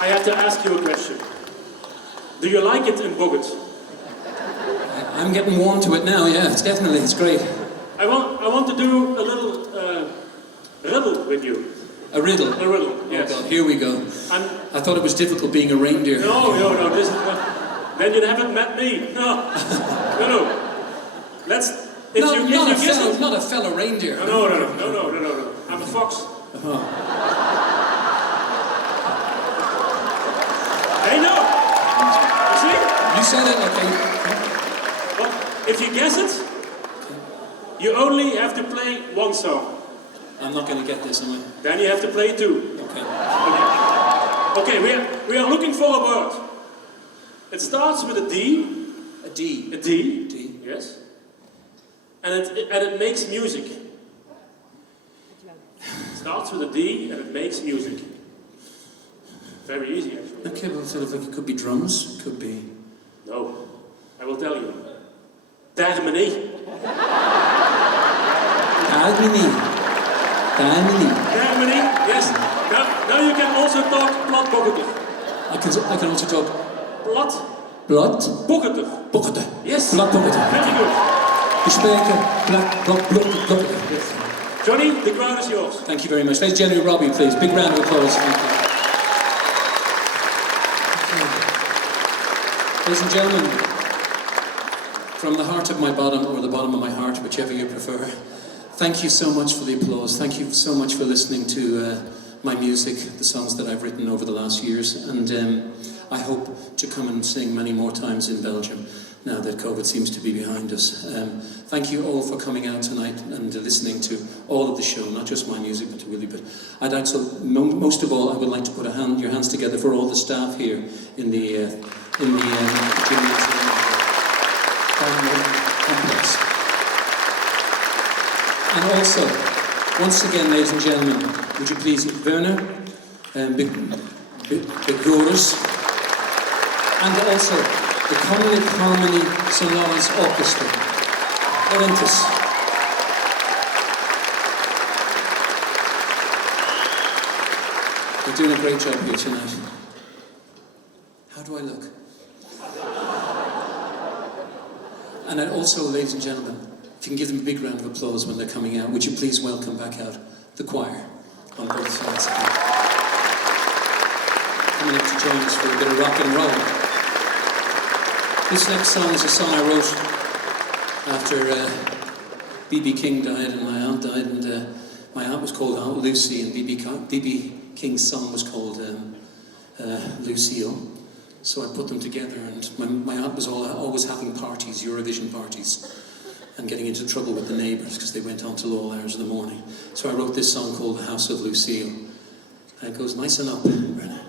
I have to ask you a question. Do you like it in Boggeter? I'm getting warm to it now, yeah, it's great. I want to do a little riddle with you. A riddle? A riddle, yes. Oh God, here we go. I thought it was difficult being a reindeer. No, this is... then you haven't met me. No. Let's... Not a fellow reindeer. No. I'm a fox. Oh. Hey, no! You see? You said it, okay. Well, if you guess it, you only have to play one song. I'm not going to get this, am I? Then you have to play two. Okay. Okay, we are looking for a word. It starts with a D. A D. A D. D. Yes. And it makes music. It starts with a D and it makes music. Very easy, actually. Okay, well, sort of like it could be drums, it could be... No, I will tell you. Termini. Termini, yes. Now you can also talk plat Boggeter. I can also talk... Plat Boggeter. Boggeter. Yes. Plat Boggeter. Very good. We spreken Boggeter. Yes. Johnny, the crowd is yours. Thank you very much. Ladies and gentlemen, Robbie, please. Big round of applause. Thank you. Ladies and gentlemen, from the heart of my bottom, or the bottom of my heart, whichever you prefer, thank you so much for the applause. Thank you so much for listening to my music, the songs that I've written over the last years, and I hope to come and sing many more times in Belgium now that COVID seems to be behind us. Thank you all for coming out tonight and listening to all of the show, not just my music, but really. But I'd also, most of all, I would like to put your hands together for all the staff here in the gymnasium complex. And also, once again, ladies and gentlemen, would you please, Werner, Begorers, and also the Connolly Harmony St. Lawrence Orchestra. Orentus. You're doing a great job here tonight. How do I look? And also, ladies and gentlemen, if you can give them a big round of applause when they're coming out, would you please welcome back out the choir on both sides. Coming up to join us for a bit of rock and roll. This next song is a song I wrote after B.B. King died and my aunt died, and my aunt was called Aunt Lucy, and B.B. King's song was called Lucille. So I put them together, and my aunt was always having parties, Eurovision parties, and getting into trouble with the neighbours because they went on till all hours of the morning. So I wrote this song called The House of Lucille. And it goes nice and up, Brenna.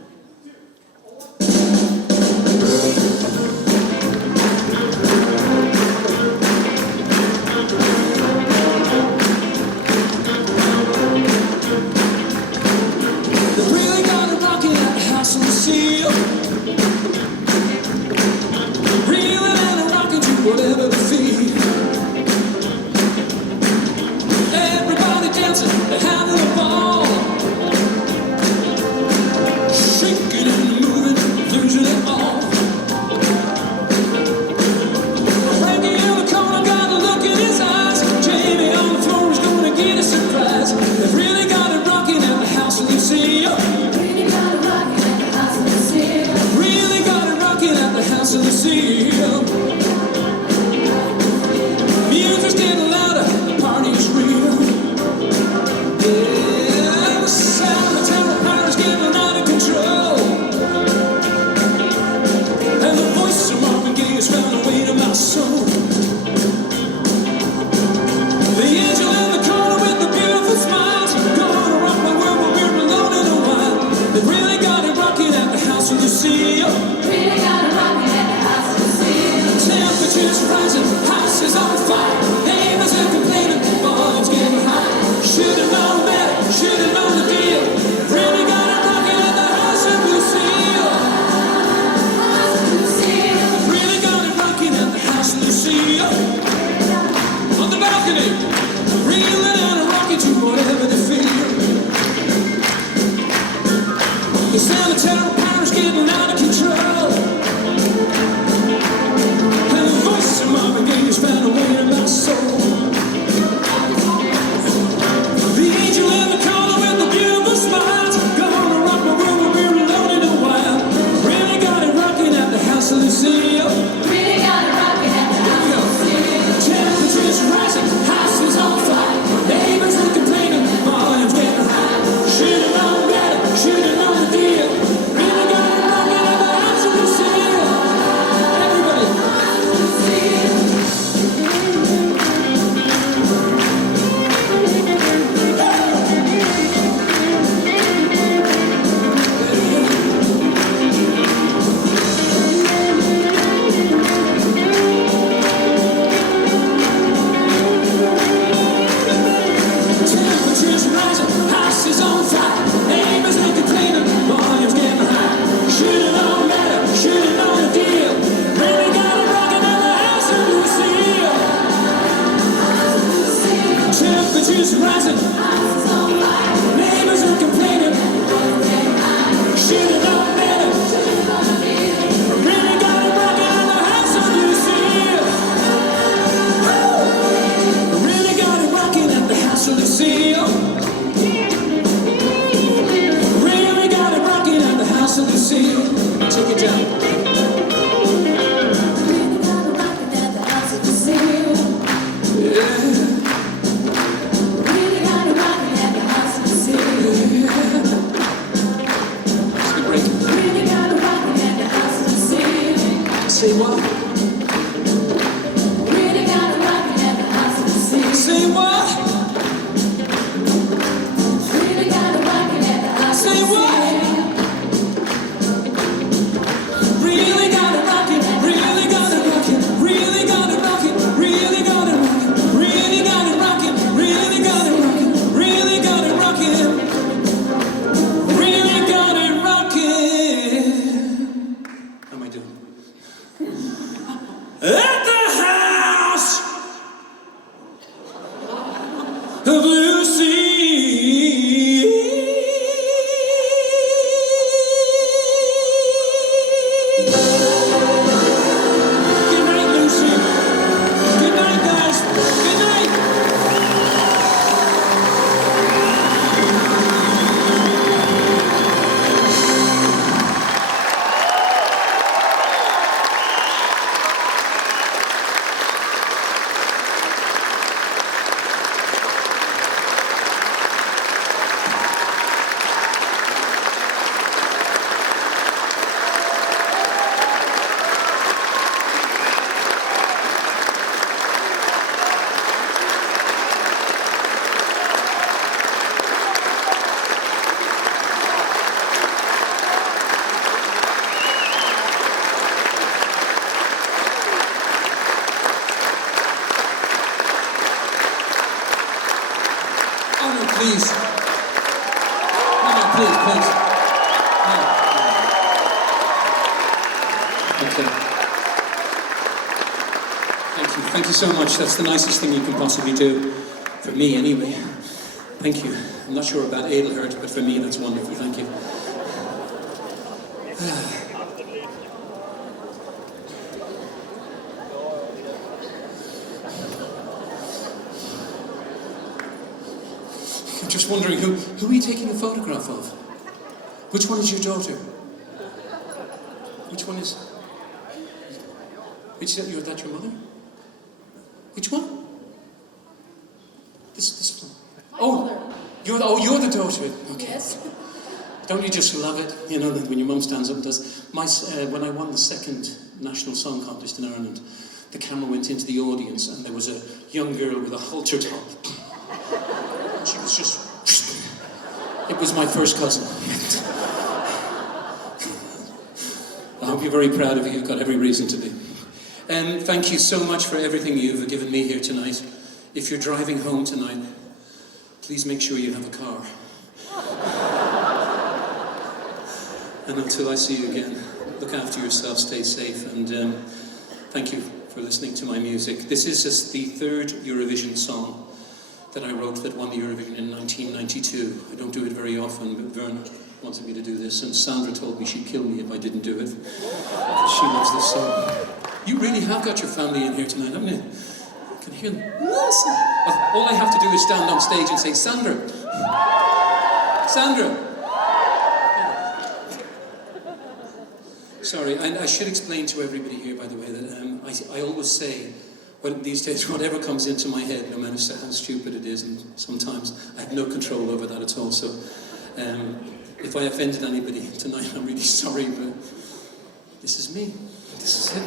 They really got it rocking at the House of Lucille. Reeling and rocking to whatever they feel. Everybody dancing, they're having a ball. Shaking and moving, losing it all. Frankie in the corner got a look in his eyes. Jamie on the floor is gonna get a surprise. They really got it rocking at the House of Lucille. Really got it rocking at the House of Lucille. Really got it rocking at the House of Lucille. Music's getting louder, the party's real. Yeah, the sound of terrifiers getting out of control. And the voice of Marvin Gaye has found a way to my soul. The angel in the corner with the beautiful smiles. Gonna rock my world when we're alone in a while. They really got it rocking at the House of Lucille. Really got it rocking at the House of Lucille. Temperatures rising, house is on fire. Neighbors are complaining, volume's getting high. Should've known better, should've known the deal. Really got it rocking at the House of Lucille. House of Lucille. Really got it rocking at the House of Lucille. On the balcony, reeling and rocking to whatever they feel. The sound of terror powers getting out of control. And the voice of Marvin Gaye has found a way to my soul. The angel in the corner with the beautiful smiles. Gonna rock my world when we're alone in a while. Really got it rocking at the House of Lucille. Really got it rocking at the House of Lucille. Temperatures rising, house is on fire. Neighbors are complaining, volume's getting high. Should've known better, should've known the deal. Really got it rocking at please. Okay. Thank you so much. That's the nicest thing you can possibly do. For me, anyway. Thank you. I'm not sure about Adelhert, but for me, that's wonderful. Thank you. I'm just wondering, who are you taking a photograph of? Which one is your daughter? Which one is... Is that your mother? Which one? This one. You're the daughter. Okay. Yes. Don't you just love it? You know, when your mum stands up and does. When I won the second national song contest in Ireland, the camera went into the audience and there was a young girl with a halter top. She was just... It was my first cousin. I hope you're very proud of you. You've got every reason to be. Thank you so much for everything you've given me here tonight. If you're driving home tonight, please make sure you have a car. And until I see you again, look after yourself, stay safe, and thank you for listening to my music. This is just the third Eurovision song that I wrote that won the Eurovision in 1992. I don't do it very often, but Vern wanted me to do this, and Sandra told me she'd kill me if I didn't do it, because she loves this song. You really have got your family in here tonight, haven't you? I can hear them. Listen. All I have to do is stand on stage and say, Sandra. Sandra. Sorry, I should explain to everybody here, by the way, that I always say, these days, whatever comes into my head, no matter how stupid it is, and sometimes I have no control over that at all, so if I offended anybody tonight, I'm really sorry, but this is me. This is it.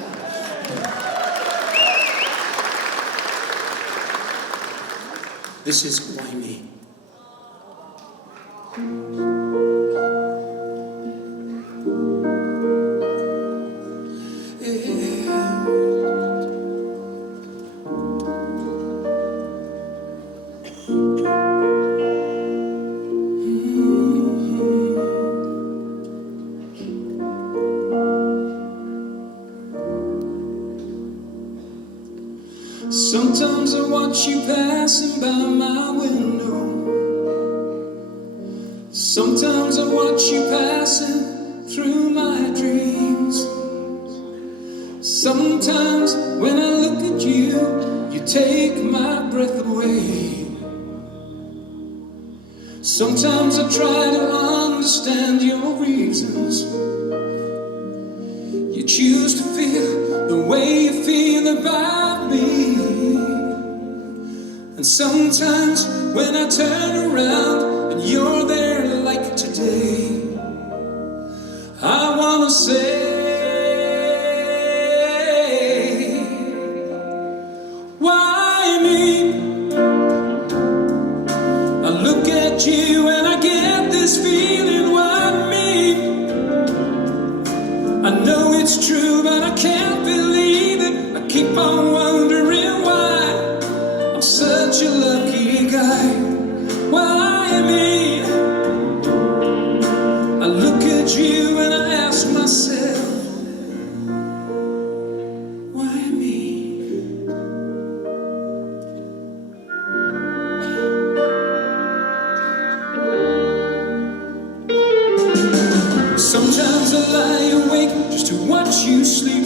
This is why me. Sometimes I watch you passing by my window. Sometimes I watch you passing through my dreams. Sometimes when I look at you, you take my breath away. Sometimes I try to understand your reasons. You choose to feel the way you feel about me. And sometimes when I turn around and you're there like today, I wanna say, why me? I look at you and I get this feeling, why me? I know it's true, but I can't believe it. I keep on wondering why. I'm such a lucky guy. Why me? I look at you and I ask myself, why me? Sometimes I lie awake just to watch you sleeping.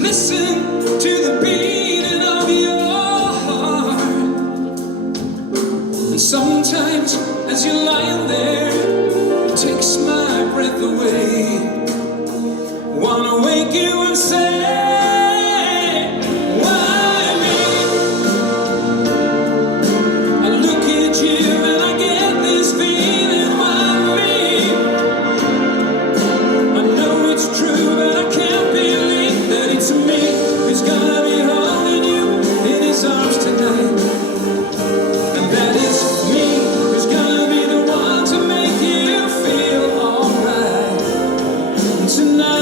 Listen to the beating of your heart. And sometimes as you're lying there, it takes my breath away. Wanna wake you and say, why me? I look at you and I get this feeling, why me? I know it's true, but I can't believe that it's me who's gonna be holding you in his arms tonight. And that is me who's gonna be the one to make you feel alright tonight.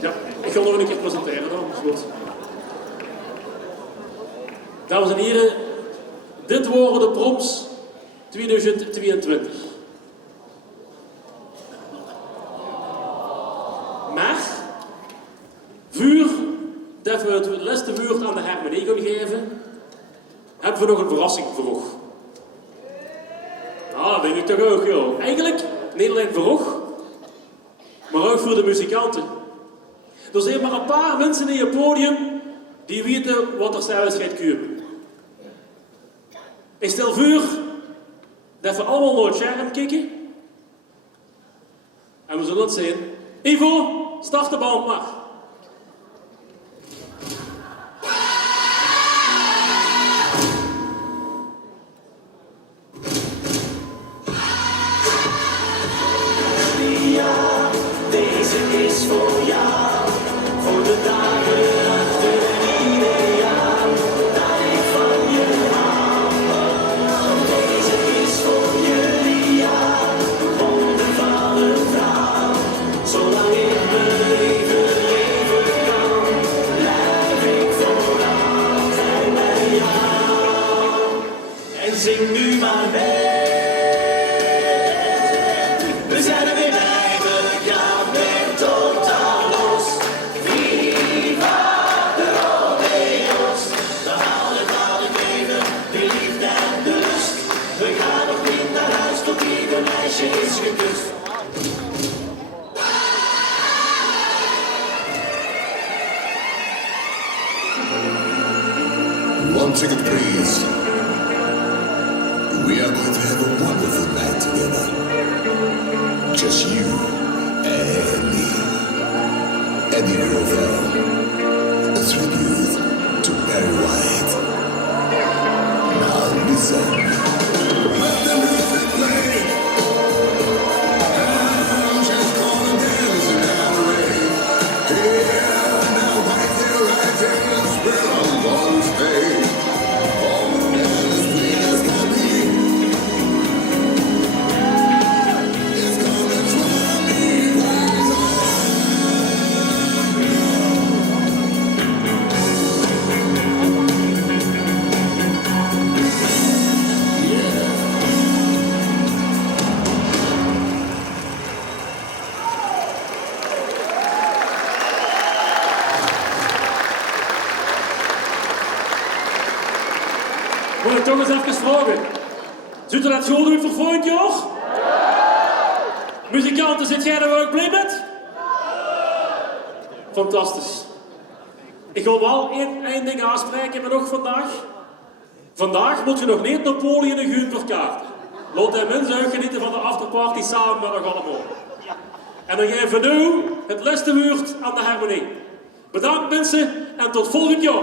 Ja, ik ga nog een keer presenteren dan. Is goed. Dames en heren, dit worden de Proms 2022. Maar, vuur dat we het laatste woord aan de harmonie gaan geven, hebben we nog een verrassing voor. Nou, dat denk ik toch ook, joh. Eigenlijk, niet alleen voor ons, maar ook voor de muzikanten. Er zijn maar een paar mensen in het podium die weten wat er zelfs gaat komen. Ik stel voor dat we allemaal naar het scherm kijken. En we zullen het zien. Ivo, start de band maar. Ja, deze is voor jou, voor de dagen achter een ideaal, dat ik van je hou. Deze is voor jullie, ja, wonder van een vrouw. Zolang ik mijn leven leven kan, blijf ik voor altijd bij jou. En zing nu maar mee. We zijn er weer bij, we gaan weer totaal los. Viva de Romeo's. We houden van het leven, de liefde en de lust. We gaan nog niet naar huis tot ieder meisje is gekust. One ticket, please. We are going to have a wonderful night together. Just you and me. Eddie Rovell, a tribute to Barry White. Now listen. Let the music play. I'm just gonna dance and rave. Here, now right there, is where I'm gonna stay. Oh, as sweet as can be. It's gonna drive me crazy. Moet ik toch eens even vragen. Zit er dat goed doen voor volgend jaar? Muzikanten, zit jij er ook blij met? Fantastisch. Ik wil wel één ding aanspreken met nog vandaag. Vandaag moet je nog niet naar Polen en Guun verkaarten. Laat die mensen ook genieten van de afterparty samen met nog allemaal. En dan geven we nu het laatste woord aan de harmonie. Bedankt mensen en tot volgend jaar.